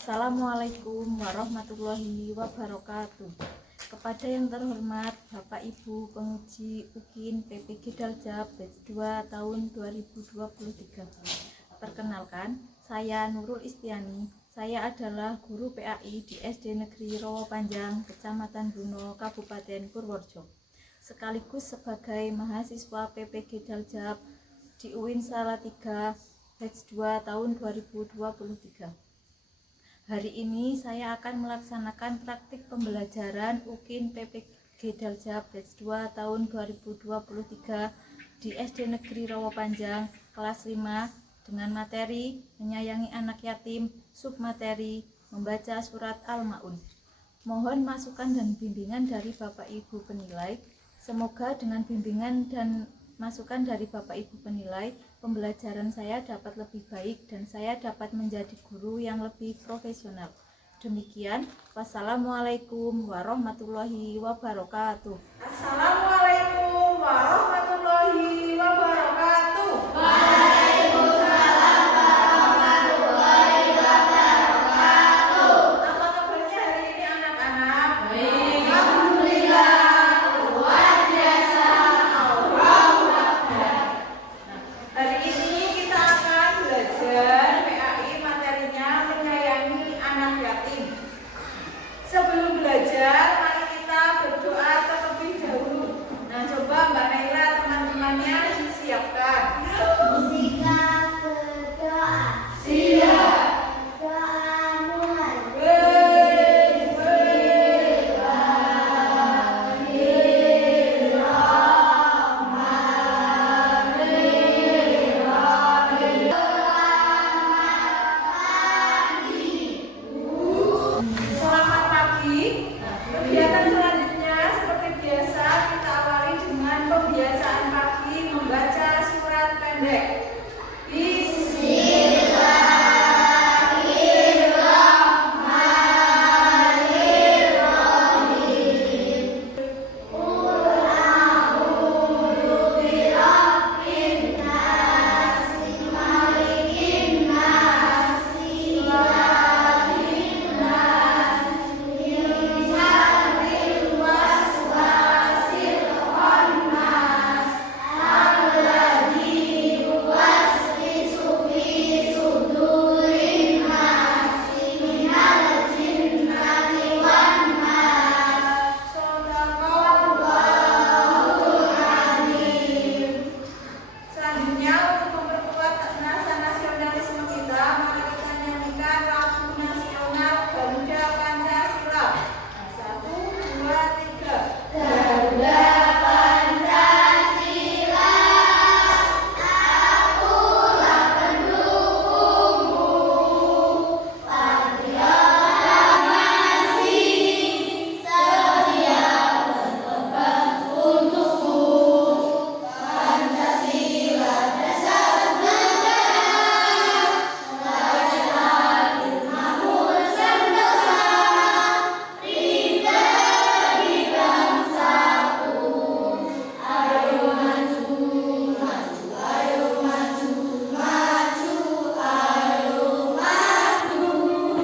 Assalamualaikum warahmatullahi wabarakatuh. Kepada yang terhormat Bapak Ibu penguji UKIN PPG Daljab batch 2 tahun 2023. Perkenalkan, saya Nurul Istiani. Saya adalah guru PAI di SD Negeri Rawapanjang, Kecamatan Buno, Kabupaten Purworejo. Sekaligus sebagai mahasiswa PPG Daljab di UIN Salatiga batch 2 tahun 2023. Hari ini saya akan melaksanakan praktik pembelajaran UKIN PPG Daljab batch 2 tahun 2023 di SD Negeri Rawapanjang kelas 5 dengan materi menyayangi anak yatim, submateri membaca surat Al-Ma'un. Mohon masukan dan bimbingan dari Bapak Ibu penilai. Semoga dengan bimbingan dan masukan dari Bapak Ibu penilai, pembelajaran saya dapat lebih baik dan saya dapat menjadi guru yang lebih profesional. Demikian, wassalamualaikum warahmatullahi wabarakatuh. Assalamualaikum warahmatullahi wabarakatuh. Waalaikumsalam warahmatullahi wabarakatuh. Apa kabarnya hari ini anak-anak? Baik, alhamdulillah. Luar biasa. Hari ini kita akan belajar PAI materinya menyayangi anak yatim. Sebelum belajar, mari kita berdoa terlebih dahulu. Nah, coba Mbak Naila teman-temannya disiapkan. Musika berdoa. Siap. Doa mulai. Selamat pagi. Kegiatan selanjutnya seperti biasa kita awali dengan pembiasaan pagi membaca surat pendek. Selanjutnya untuk memperkuat rasa nasionalisme kita, mari kita nyanyikan lagu nasional Garuda Pancasila. 1, 2, 3. Garuda Pancasila, akulah pendukungmu. Patriot masih setia berkorban untukmu. Pancasila dasar negara, lahir makmur sentosa, pribadi bangsaku. Ayo maju, maju, ayo maju, maju, ayo maju,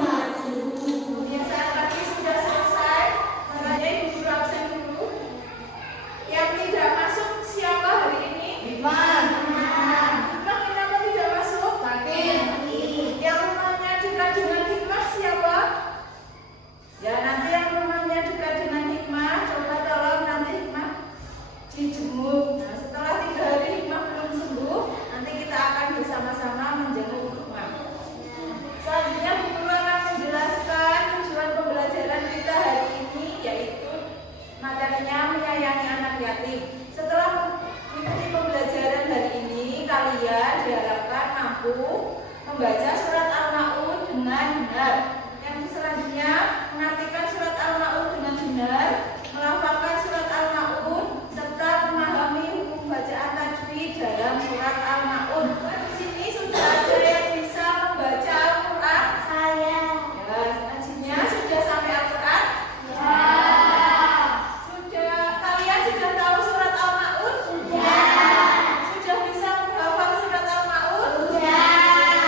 maju. Pembiasaan pagi sudah selesai. Selanjutnya Ibu guru absen dulu. Yang tidak masuk siapa hari ini? Hikmah, kenapa tidak masuk? Yang rumahnya dekat dengan Hikmah siapa? Ya, nanti yang rumahnya dekat dengan Hikmah, coba tolong nanti Hikmah dijenguk. Nah, setelah 3 hari Hikmah belum sembuh, nanti kita akan bersama-sama menjenguk Hikmah. Selanjutnya Bu Guru akan menjelaskan tujuan pembelajaran kita hari ini, yaitu materinya menyayangi anak yatim. Setelah mengikuti pembelajaran hari ini, kalian diharapkan mampu membaca surat Al-Ma'un dengan benar. Yang selanjutnya, mengartikan surat Al-Ma'un dengan benar, melafalkan surat Al-Ma'un, serta memahami hukum bacaan tajwid dalam surat Al-Ma'un. Di sini sudah ada yang bisa membaca Al-Quran. Saya. Ya, ngajinya sudah sampai Al-Quran? Ya. Sudah, kalian sudah tahu surat Al-Ma'un? Sudah. Sudah bisa menghafal surat Al-Ma'un? Sudah.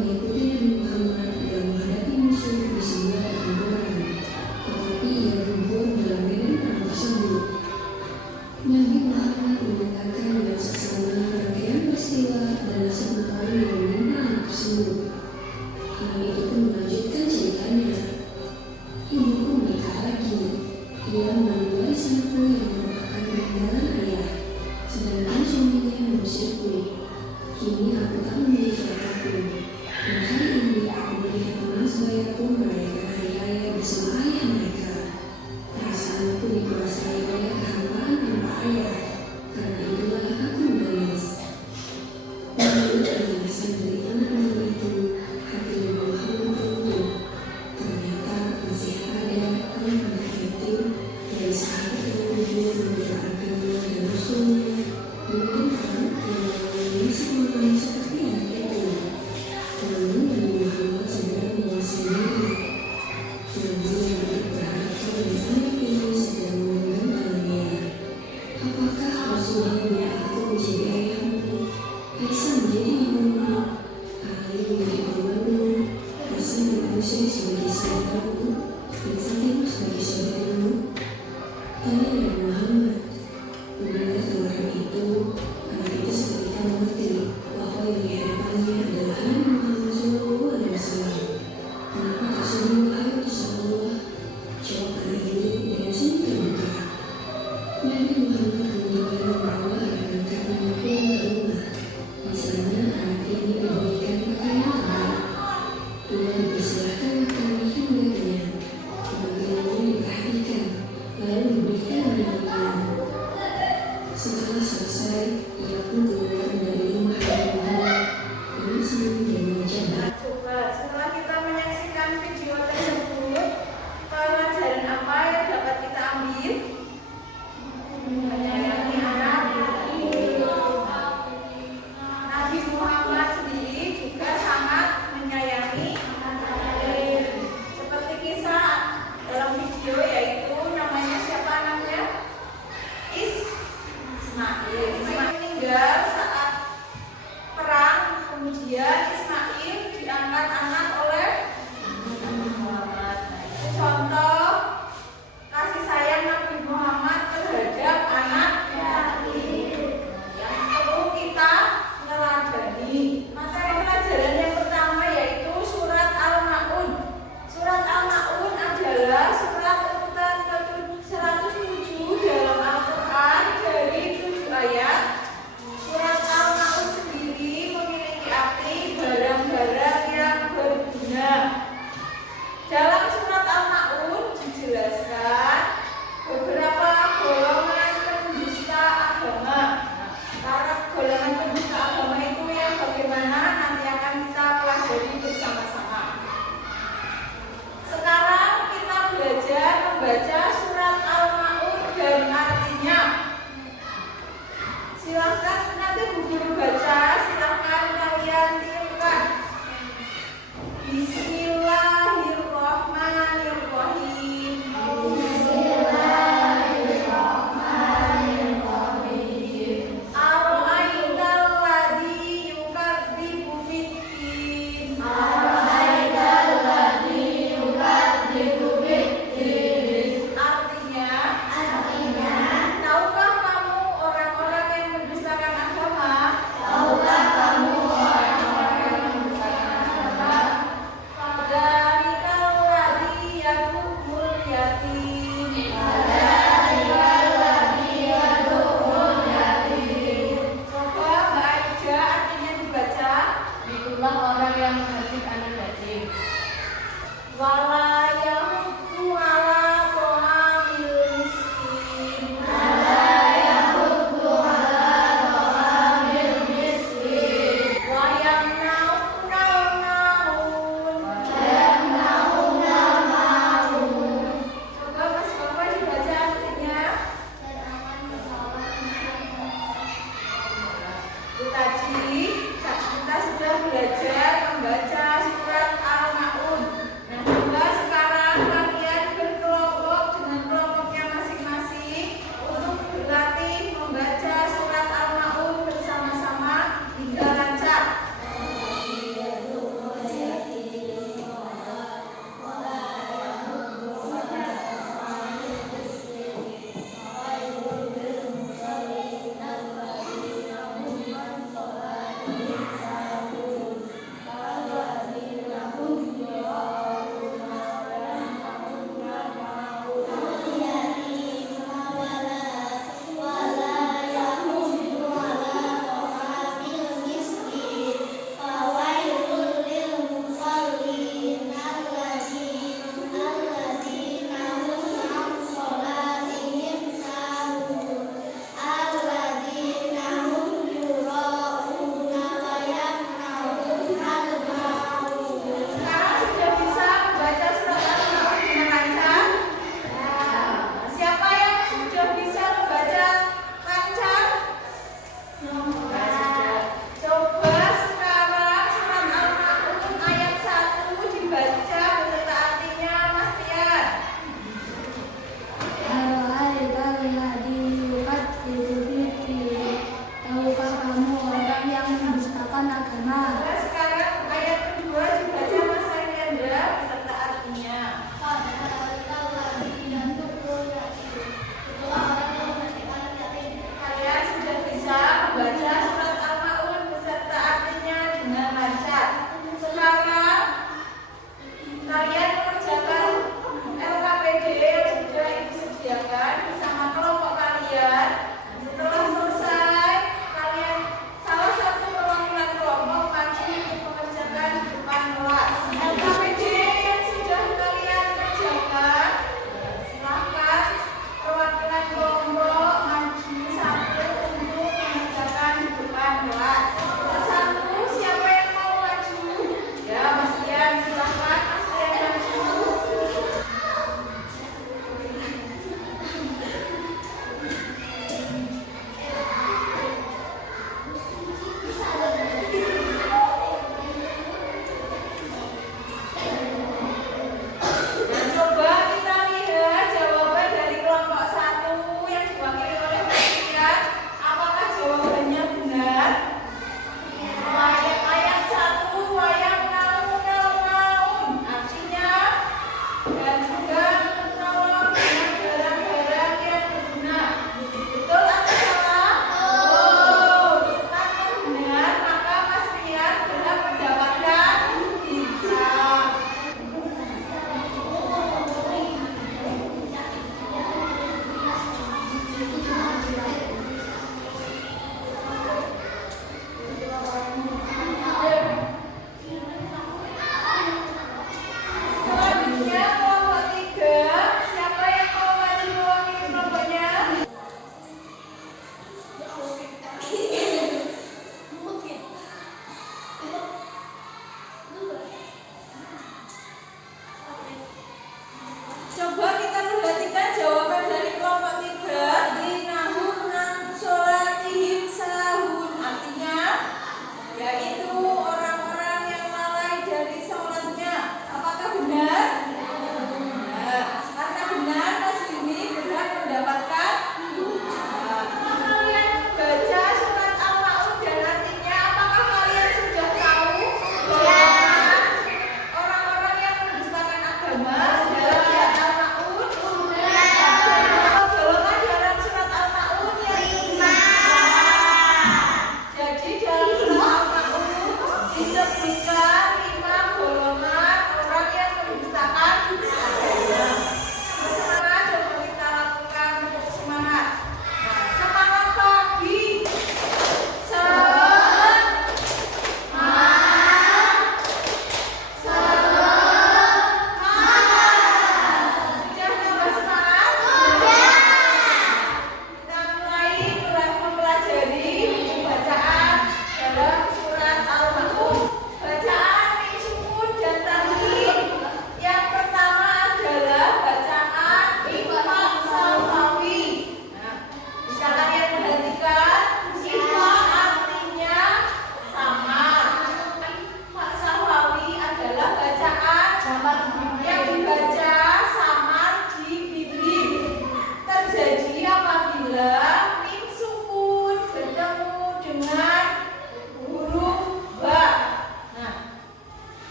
mengikuti Nabi Muhammad dalam menghadapi musuh di sebuah pertempuran, tetapi ia gugur dalam medan perang tersebut. Nabi Muhammad menceritakan dengan seksama rangkaian peristiwa dan nasib maut yang menimpa anak tersebut. Anak itu pun melanjutkan ceritanya. Ibuku menikah lagi. Ia mengambil warisanku yang merupakan peninggalan ayah, sedangkan suaminya mengusirku. Kini aku tak memiliki apapun, dan hari ini aku melihat teman sebayaku merayakan hari raya bersama ayah mereka. Perasaanku dikuasai oleh kehampaan tanpa ayah, karena itulah aku menangis. Menurut penjelasan dari anak malam itu, hati Nabi Muhammad teruntuk. Ternyata masih ada anak-anak yatim dari sahabat yang berjuang membela agama dan rasulnya di medan perang yang mengalami nasib seperti anak itu. Namun Nabi Muhammad segera menguasai diri. Nabi yang berharap kepada anak ini segera menggenggam tangannya. Apakah Rasulullah bilang aku menjadi ayahmu, Aisyah menjadi ibumu, Ali menjadi pamanmu, Hasan dan Husain sebagai saudaramu, dan Fatimah sebagai saudaramu? Tanya Nabi Muhammad. Mendengar tawaran itu, anak itu seketika mengerti bahwa yang di hadapannya adalah Nabi Muhammad SAW. Kenapa tersebut ayo Rasulullah? Jawab anak ini dengan senyum terbuka. Nabi Muhammad kemudian membawa anak-anaknya pulang ke rumah. Di sana anak ini diberikan pakaian terbaik. Ia dipersilahkan makan hingga kenyang. Penampilannya diperhatikan, lalu diberikan minum. Setelah selesai, ia pun keluar dari rumah Nabi Muhammad dengan senyum dan wajah baik. Coba setelah kita menyaksikan video tersebut, pelajaran apa yang dapat kita ambil? Menyayangi anak. Nabi Muhammad sendiri juga sangat menyayangi anak. Seperti kisah dalam video, yaitu namanya siapa anaknya? Ismail. Ismail meninggal saat perang, kemudian Ismail diangkat anak oleh Nabi Muhammad. Itu contoh kasih sayang Nabi Muhammad terhadap anak yatim yang perlu kita teladani. Materi pelajaran yang pertama yaitu surat Al-Ma'un. Surat Al-Ma'un adalah surat urutan ke-107 dalam Al-Quran dari 7 ayat. Surat Al-Ma'un sendiri memiliki arti barang-barang yang berguna. Dalam surat Al-Ma'un dijelaskan beberapa golongan pendusta agama. Para golongan pendusta agama itu yang bagaimana nanti akan kita pelajari bersama-sama. Sekarang kita belajar membaca surat Al-Ma'un dan artinya. Silahkan nanti Bu Guru baca, silahkan kalian tirukan. Bismillahirrahmanirrahim. Ar-ra'aital ladzi yukadzibu bid-din. Artinya, tahukah kamu orang-orang yang mendustakan agama? Dzalikal ladzi yad'ul yatim. Coba Mbak Aida artinya dibaca. Itulah orang yang menghardik anak yatim. Wala yahuddu ala ta'amil miskin. Wa yamna'unal ma'un. Coba Mas Bapak dibaca artinya. Itu tadi kita sudah belajar membaca surat Al-Ma'un. Nah, coba sekarang kalian berkelompok dengan kelompoknya masing-masing untuk berlatih membaca surat Al-Ma'un bersama-sama hingga lancar. Alladzina hum yura'una wa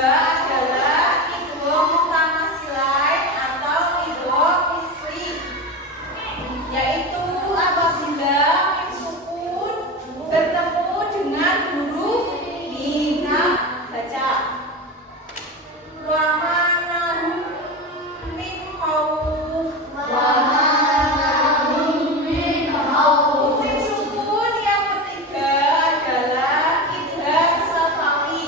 adalah idgham mutamatsilain atau idgham misli, yaitu apabila mim sukun bertemu dengan huruf mim. Baca. Wa manahum min khawf. Mim sukun yang ketiga adalah idgham safawi.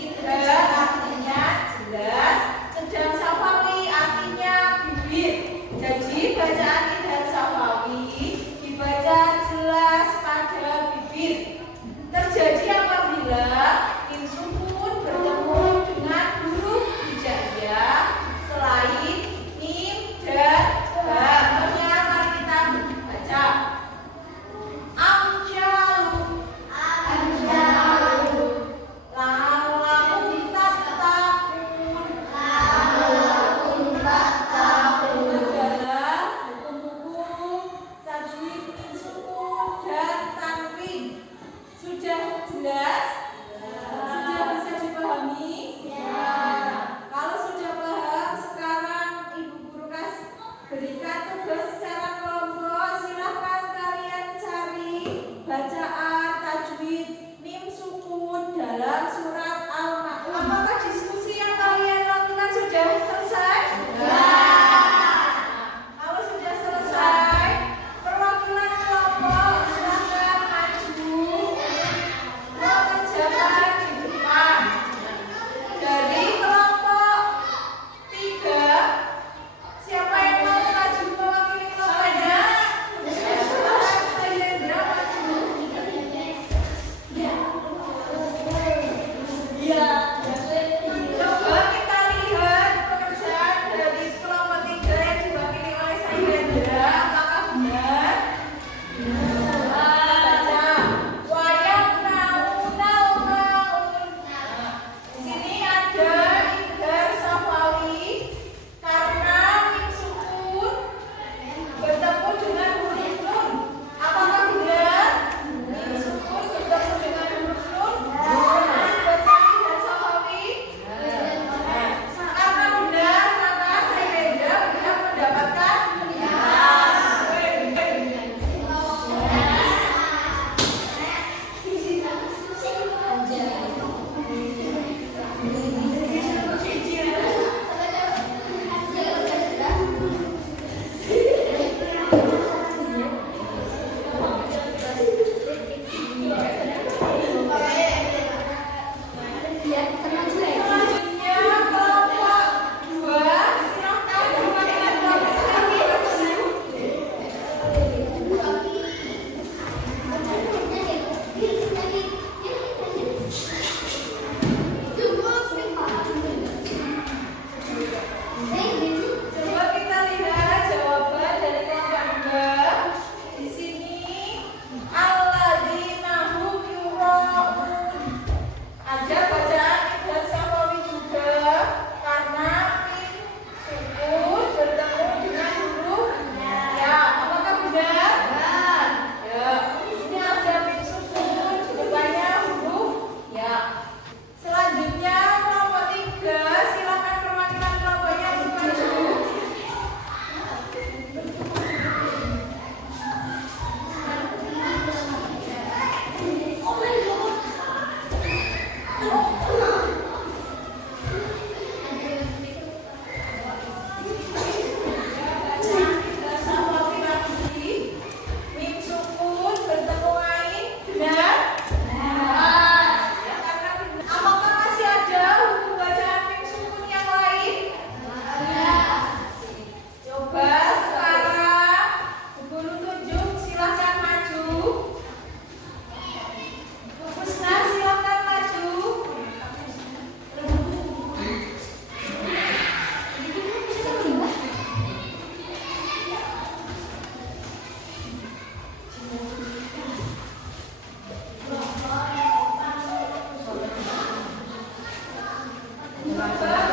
Idgham artinya jelas, sedang safawi artinya bibir. Jadi bacaan idgham safawi dibaca jelas pada bibir. Terjadi apabila mim sukun bertemu dengan huruf hijaiyah selain mim dan ha. Contohnya mari kita baca. Amjalu. Lakum tattaqun. Adalah buku-buku tajwid mim sukun dan tanwin. Sudah jelas? Sudah bisa dipahami? Kalau sudah paham, sekarang Ibu Guru berikan tugas secara kelompok. Silahkan kalian cari bacaan tajwid mim sukun dalam surat Al-Ma'un. Apakah diskusi yang kalian lakukan sudah selesai? Kalau sudah selesai, perwakilan kelompok silahkan maju mengerjakan di depan. Dari kelompok 3, siapa yang mau maju mewakili kelompoknya? Silahkan Sayyendra maju. Coba kita lihat pekerjaan dari kelompok 3 yang diwakili oleh Sayyendra. Apakah benar? Baca. Wayamnaunal maun. Di sini ada idgham safawi karena mim sukun bertemu dengan huruf nun. Apakah benar? Mim sukun bertemu dengan huruf nun. Baca idgham safawi. Karena benar, maka Sayyendra berhak mendapatkan selanjutnya kelompok 2. Silahkan perwakilan kelompok 2. Coba kita lihat jawaban dari kelompok 2. Di sini alladzina hum yura'un. Ada bacaan idgham safawi juga karena mim sukun bertemu dengan huruf ya. Apakah benar? Ya. Di sini ada mim sukun di depannya huruf ya. Selanjutnya kelompok 3, silakan perwakilan kelompoknya untuk maju. Mim sukun bertemu ain, benar? Ya, karena benar. Apakah masih ada hukum bacaan mim sukun yang lain? Coba sekarang Bu Guru tunjuk, silahkan maju. Bu Kusna silahkan maju. Coba